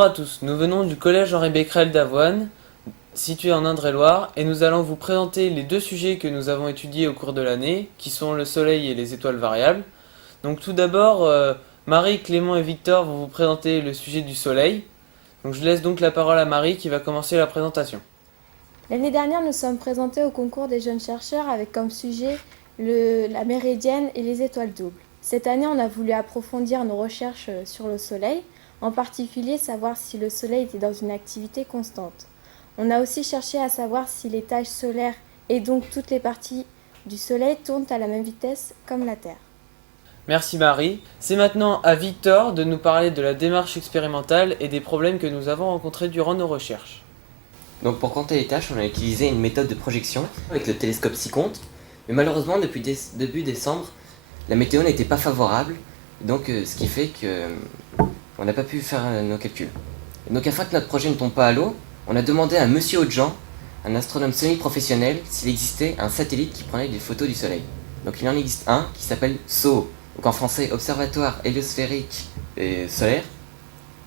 Bonjour à tous, nous venons du collège Henri Becquerel d'Avoine, situé en Indre-et-Loire, et nous allons vous présenter les deux sujets que nous avons étudiés au cours de l'année, qui sont le soleil et les étoiles variables. Donc tout d'abord, Marie, Clément et Victor vont vous présenter le sujet du soleil. Donc je laisse donc la parole à Marie qui va commencer la présentation. L'année dernière, nous sommes présentés au concours des jeunes chercheurs avec comme sujet la méridienne et les étoiles doubles. Cette année, on a voulu approfondir nos recherches sur le Soleil, en particulier savoir si le Soleil était dans une activité constante. On a aussi cherché à savoir si les taches solaires et donc toutes les parties du Soleil tournent à la même vitesse comme la Terre. Merci Marie. C'est maintenant à Victor de nous parler de la démarche expérimentale et des problèmes que nous avons rencontrés durant nos recherches. Donc pour compter les tâches, on a utilisé une méthode de projection avec le télescope SICOMTE, mais malheureusement depuis début décembre, la météo n'était pas favorable, donc ce qui fait que on n'a pas pu faire nos calculs. Et donc afin que notre projet ne tombe pas à l'eau, on a demandé à Monsieur Audjean, un astronome semi-professionnel, s'il existait un satellite qui prenait des photos du Soleil. Donc il en existe un qui s'appelle SOHO, donc en français Observatoire héliosphérique et solaire.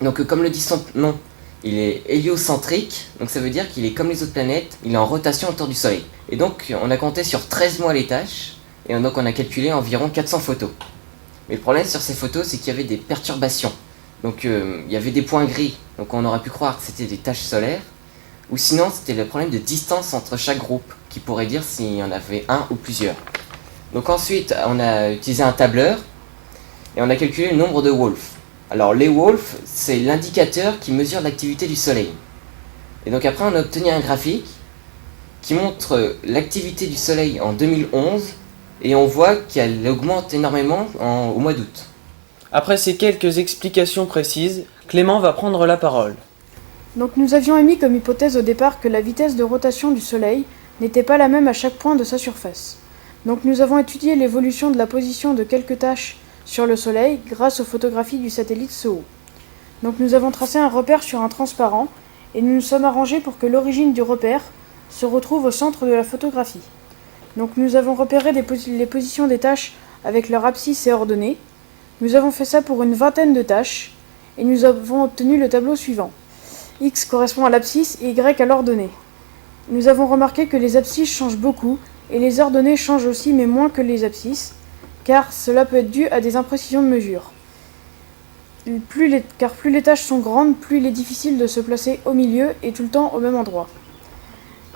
Donc comme le dit son nom, il est héliocentrique, donc ça veut dire qu'il est comme les autres planètes, il est en rotation autour du Soleil. Et donc on a compté sur 13 mois les tâches, et donc on a calculé environ 400 photos. Mais le problème sur ces photos, c'est qu'il y avait des perturbations. Donc il y avait des points gris, donc on aurait pu croire que c'était des taches solaires, ou sinon c'était le problème de distance entre chaque groupe, qui pourrait dire s'il y en avait un ou plusieurs. Donc ensuite on a utilisé un tableur, et on a calculé le nombre de Wolf. Alors les Wolf, c'est l'indicateur qui mesure l'activité du Soleil. Et donc après on a obtenu un graphique qui montre l'activité du Soleil en 2011, et on voit qu'elle augmente énormément au mois d'août. Après ces quelques explications précises, Clément va prendre la parole. Donc nous avions émis comme hypothèse au départ que la vitesse de rotation du Soleil n'était pas la même à chaque point de sa surface. Donc nous avons étudié l'évolution de la position de quelques taches sur le Soleil grâce aux photographies du satellite SOHO. Donc nous avons tracé un repère sur un transparent et nous nous sommes arrangés pour que l'origine du repère se retrouve au centre de la photographie. Donc nous avons repéré les positions des taches avec leur abscisse et ordonnées. Nous avons fait ça pour une vingtaine de taches et nous avons obtenu le tableau suivant. X correspond à l'abscisse et Y à l'ordonnée. Nous avons remarqué que les abscisses changent beaucoup et les ordonnées changent aussi mais moins que les abscisses, car cela peut être dû à des imprécisions de mesure. Car plus les taches sont grandes, plus il est difficile de se placer au milieu et tout le temps au même endroit.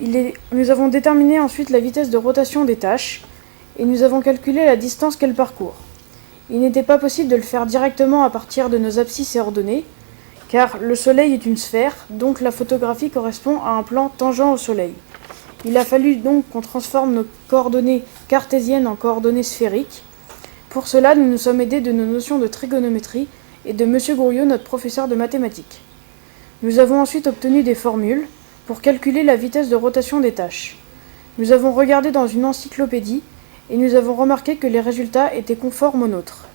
Nous avons déterminé ensuite la vitesse de rotation des taches et nous avons calculé la distance qu'elles parcourent. Il n'était pas possible de le faire directement à partir de nos abscisses et ordonnées, car le Soleil est une sphère, donc la photographie correspond à un plan tangent au Soleil. Il a fallu donc qu'on transforme nos coordonnées cartésiennes en coordonnées sphériques. Pour cela, nous nous sommes aidés de nos notions de trigonométrie et de M. Gouriot, notre professeur de mathématiques. Nous avons ensuite obtenu des formules pour calculer la vitesse de rotation des taches. Nous avons regardé dans une encyclopédie et nous avons remarqué que les résultats étaient conformes aux nôtres.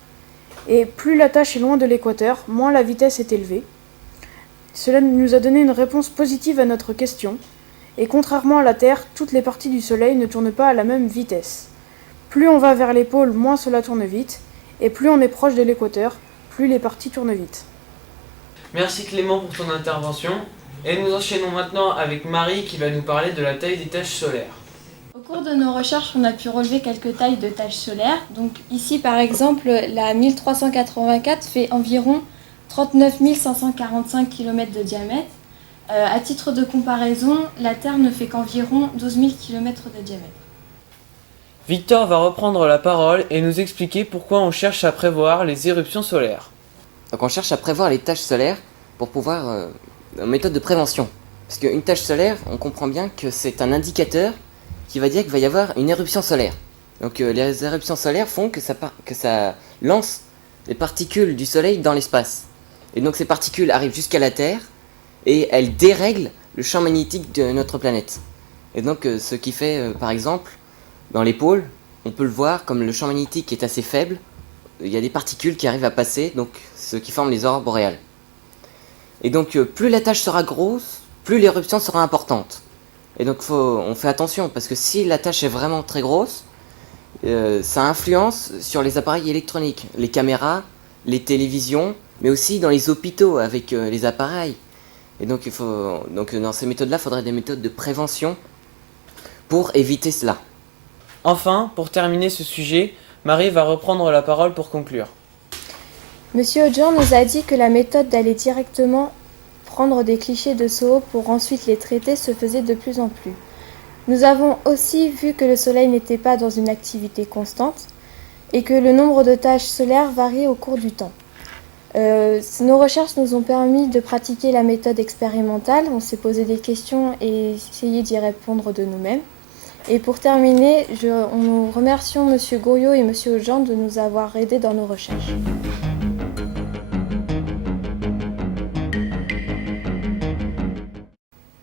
Et plus la tâche est loin de l'équateur, moins la vitesse est élevée. Cela nous a donné une réponse positive à notre question, et contrairement à la Terre, toutes les parties du Soleil ne tournent pas à la même vitesse. Plus on va vers les pôles, moins cela tourne vite, et plus on est proche de l'équateur, plus les parties tournent vite. Merci Clément pour ton intervention, et nous enchaînons maintenant avec Marie qui va nous parler de la taille des taches solaires. Au cours de nos recherches, on a pu relever quelques tailles de taches solaires. Donc ici par exemple, la 1384 fait environ 39 545 km de diamètre. À titre de comparaison, la Terre ne fait qu'environ 12 000 km de diamètre. Victor va reprendre la parole et nous expliquer pourquoi on cherche à prévoir les éruptions solaires. Donc on cherche à prévoir les taches solaires pour pouvoir une méthode de prévention. Parce qu'une tache solaire, on comprend bien que c'est un indicateur qui va dire qu'il va y avoir une éruption solaire. Donc les éruptions solaires font que ça lance les particules du Soleil dans l'espace. Et donc ces particules arrivent jusqu'à la Terre et elles dérèglent le champ magnétique de notre planète. Et donc ce qui fait, par exemple, dans les pôles, on peut le voir comme le champ magnétique est assez faible, il y a des particules qui arrivent à passer, donc ce qui forme les aurores boréales. Et donc plus la tache sera grosse, plus l'éruption sera importante. Et donc on fait attention, parce que si la tache est vraiment très grosse, ça influence sur les appareils électroniques, les caméras, les télévisions, mais aussi dans les hôpitaux avec les appareils. Et donc, dans ces méthodes-là, il faudrait des méthodes de prévention pour éviter cela. Enfin, pour terminer ce sujet, Marie va reprendre la parole pour conclure. Monsieur Hodjan nous a dit que la méthode d'aller directement prendre des clichés de Soho pour ensuite les traiter se faisait de plus en plus. Nous avons aussi vu que le Soleil n'était pas dans une activité constante et que le nombre de taches solaires variait au cours du temps. Nos recherches nous ont permis de pratiquer la méthode expérimentale. On s'est posé des questions et essayé d'y répondre de nous-mêmes. Et pour terminer, nous remercions Monsieur Gouriot et Monsieur Hodjan de nous avoir aidés dans nos recherches.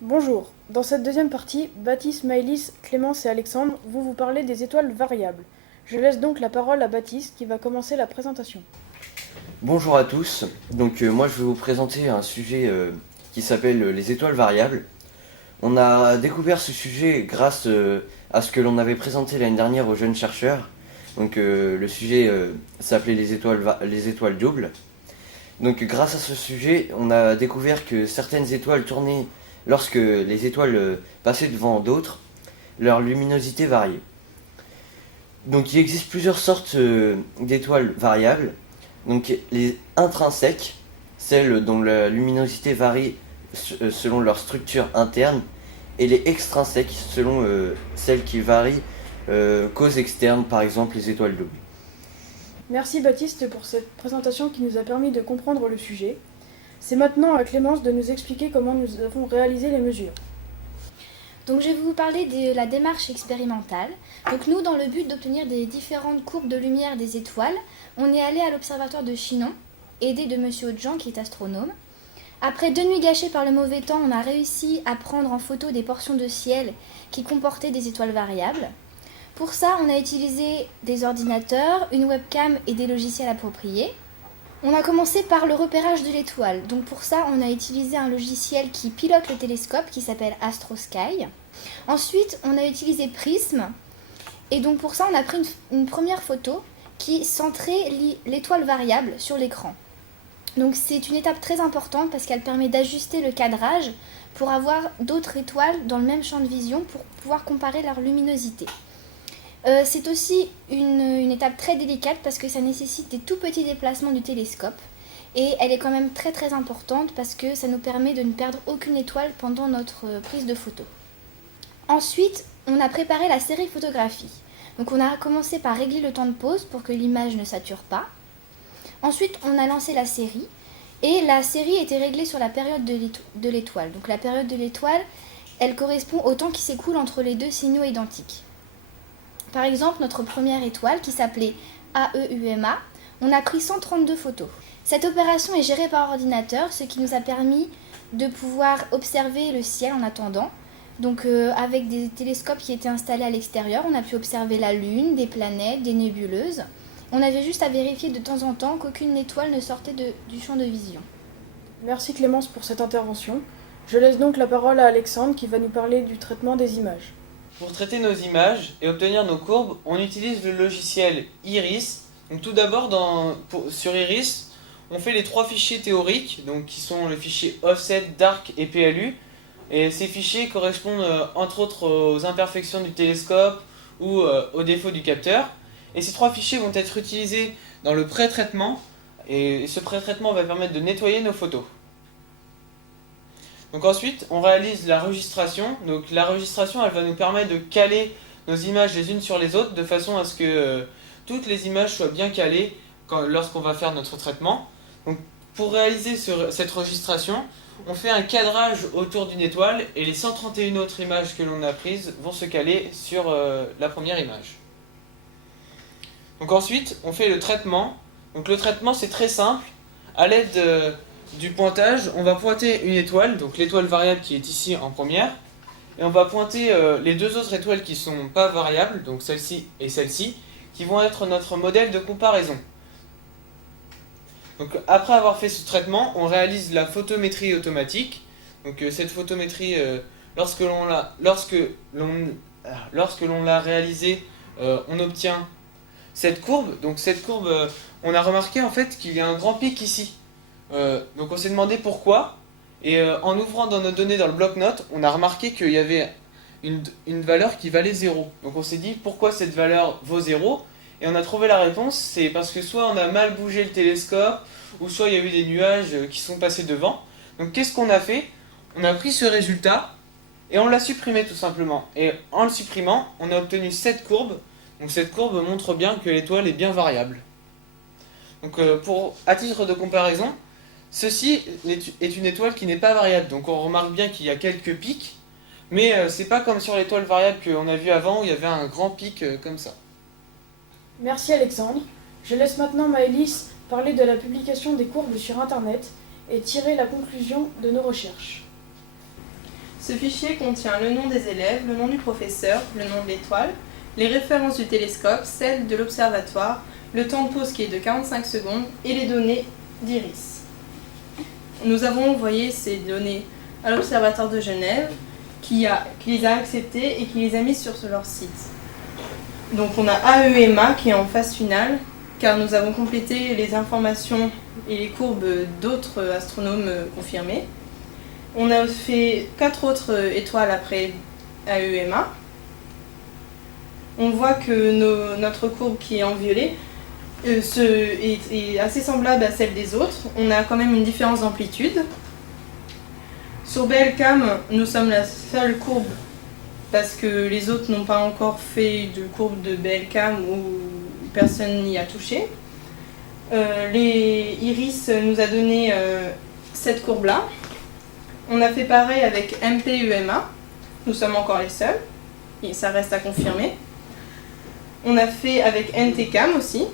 Bonjour, dans cette deuxième partie, Baptiste, Maëlys, Clémence et Alexandre vont vous parler des étoiles variables. Je laisse donc la parole à Baptiste qui va commencer la présentation. Bonjour à tous, moi je vais vous présenter un sujet qui s'appelle les étoiles variables. On a découvert ce sujet grâce à ce que l'on avait présenté l'année dernière aux jeunes chercheurs. Le sujet s'appelait les étoiles doubles. Donc grâce à ce sujet, on a découvert que certaines étoiles tournaient lorsque les étoiles passaient devant d'autres, leur luminosité variait. Donc il existe plusieurs sortes d'étoiles variables. Donc les intrinsèques, celles dont la luminosité varie selon leur structure interne, et les extrinsèques selon celles qui varient causes externes, par exemple les étoiles doubles. Merci Baptiste pour cette présentation qui nous a permis de comprendre le sujet. C'est maintenant à Clémence de nous expliquer comment nous avons réalisé les mesures. Donc je vais vous parler de la démarche expérimentale. Donc nous, dans le but d'obtenir des différentes courbes de lumière des étoiles, on est allé à l'observatoire de Chinon, aidé de Monsieur Hodjan qui est astronome. Après 2 nuits gâchées par le mauvais temps, on a réussi à prendre en photo des portions de ciel qui comportaient des étoiles variables. Pour ça, on a utilisé des ordinateurs, une webcam et des logiciels appropriés. On a commencé par le repérage de l'étoile. Donc pour ça, on a utilisé un logiciel qui pilote le télescope qui s'appelle AstroSky. Ensuite, on a utilisé Prism. Et donc pour ça, on a pris une première photo qui centrait l'étoile variable sur l'écran. Donc c'est une étape très importante parce qu'elle permet d'ajuster le cadrage pour avoir d'autres étoiles dans le même champ de vision pour pouvoir comparer leur luminosité. C'est aussi une étape très délicate parce que ça nécessite des tout petits déplacements du télescope et elle est quand même très très importante parce que ça nous permet de ne perdre aucune étoile pendant notre prise de photo. Ensuite, on a préparé la série photographie. Donc on a commencé par régler le temps de pause pour que l'image ne sature pas. Ensuite, on a lancé la série et la série était réglée sur la période de l'étoile. Donc la période de l'étoile, elle correspond au temps qui s'écoule entre les deux signaux identiques. Par exemple, notre première étoile qui s'appelait AEUMA, on a pris 132 photos. Cette opération est gérée par ordinateur, ce qui nous a permis de pouvoir observer le ciel en attendant. Donc avec des télescopes qui étaient installés à l'extérieur, on a pu observer la Lune, des planètes, des nébuleuses. On avait juste à vérifier de temps en temps qu'aucune étoile ne sortait du champ de vision. Merci Clémence pour cette intervention. Je laisse donc la parole à Alexandre qui va nous parler du traitement des images. Pour traiter nos images et obtenir nos courbes, on utilise le logiciel Iris. Donc tout d'abord, sur Iris, on fait les 3 fichiers théoriques, donc qui sont les fichiers Offset, Dark et PLU. Et ces fichiers correspondent entre autres aux imperfections du télescope ou aux défauts du capteur. Et ces 3 fichiers vont être utilisés dans le pré-traitement. Et ce pré-traitement va permettre de nettoyer nos photos. Donc ensuite, on réalise la registration. Donc la registration, elle va nous permettre de caler nos images les unes sur les autres de façon à ce que toutes les images soient bien calées lorsqu'on va faire notre traitement. Donc pour réaliser cette registration, on fait un cadrage autour d'une étoile et les 131 autres images que l'on a prises vont se caler sur la première image. Donc ensuite, on fait le traitement. Donc le traitement, c'est très simple. À l'aide du pointage, on va pointer une étoile, donc l'étoile variable qui est ici en première, et on va pointer les 2 autres étoiles qui ne sont pas variables, donc celle-ci et celle-ci, qui vont être notre modèle de comparaison. Donc après avoir fait ce traitement, on réalise la photométrie automatique. Donc cette photométrie, lorsque l'on l'a réalisée, on obtient cette courbe. Donc cette courbe, on a remarqué en fait qu'il y a un grand pic ici. Donc on s'est demandé pourquoi, et en ouvrant dans nos données dans le bloc-notes, on a remarqué qu'il y avait une valeur qui valait 0. Donc on s'est dit pourquoi cette valeur vaut 0, et on a trouvé la réponse, c'est parce que soit on a mal bougé le télescope, ou soit il y a eu des nuages qui sont passés devant. Donc qu'est-ce qu'on a fait? On a pris ce résultat, et on l'a supprimé tout simplement. Et en le supprimant, on a obtenu cette courbe. Donc cette courbe montre bien que l'étoile est bien variable. Donc à titre de comparaison, ceci est une étoile qui n'est pas variable. Donc on remarque bien qu'il y a quelques pics, mais c'est pas comme sur l'étoile variable qu'on a vu avant où il y avait un grand pic comme ça. Merci Alexandre. Je laisse maintenant Maëlys parler de la publication des courbes sur Internet et tirer la conclusion de nos recherches. Ce fichier contient le nom des élèves, le nom du professeur, le nom de l'étoile, les références du télescope, celles de l'observatoire, le temps de pause qui est de 45 secondes et les données d'Iris. Nous avons envoyé ces données à l'Observatoire de Genève qui les a acceptées et qui les a mises sur leur site. Donc on a AEMA qui est en phase finale car nous avons complété les informations et les courbes d'autres astronomes confirmés. On a fait 4 autres étoiles après AEMA. On voit que notre courbe qui est en violet est assez semblable à celle des autres. On a quand même une différence d'amplitude. Sur BLCAM, nous sommes la seule courbe parce que les autres n'ont pas encore fait de courbe de BLCAM où personne n'y a touché. Les Iris nous a donné cette courbe-là. On a fait pareil avec MPUMA. Nous sommes encore les seuls. Et ça reste à confirmer. On a fait avec NTCAM aussi.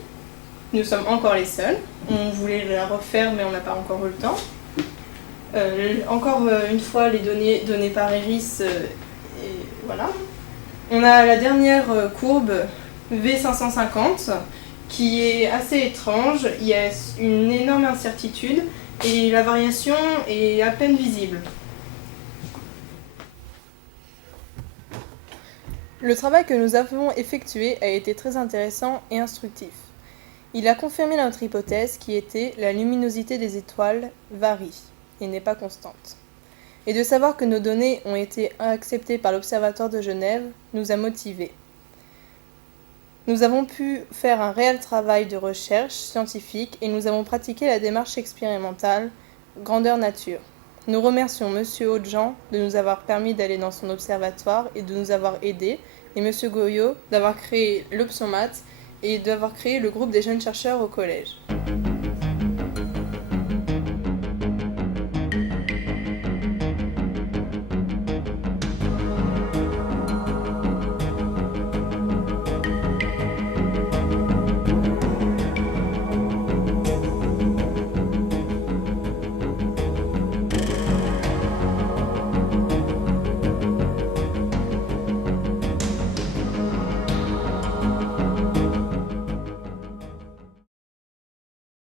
Nous sommes encore les seuls. On voulait la refaire, mais on n'a pas encore eu le temps. Encore une fois, les données données par Iris. Et voilà. On a la dernière courbe V550 qui est assez étrange. Il y a une énorme incertitude et la variation est à peine visible. Le travail que nous avons effectué a été très intéressant et instructif. Il a confirmé notre hypothèse qui était la luminosité des étoiles varie et n'est pas constante. Et de savoir que nos données ont été acceptées par l'Observatoire de Genève nous a motivés. Nous avons pu faire un réel travail de recherche scientifique et nous avons pratiqué la démarche expérimentale grandeur nature. Nous remercions Monsieur Audjean de nous avoir permis d'aller dans son observatoire et de nous avoir aidés, et Monsieur Goyot d'avoir créé l'Option Math et d'avoir créé le groupe des jeunes chercheurs au collège.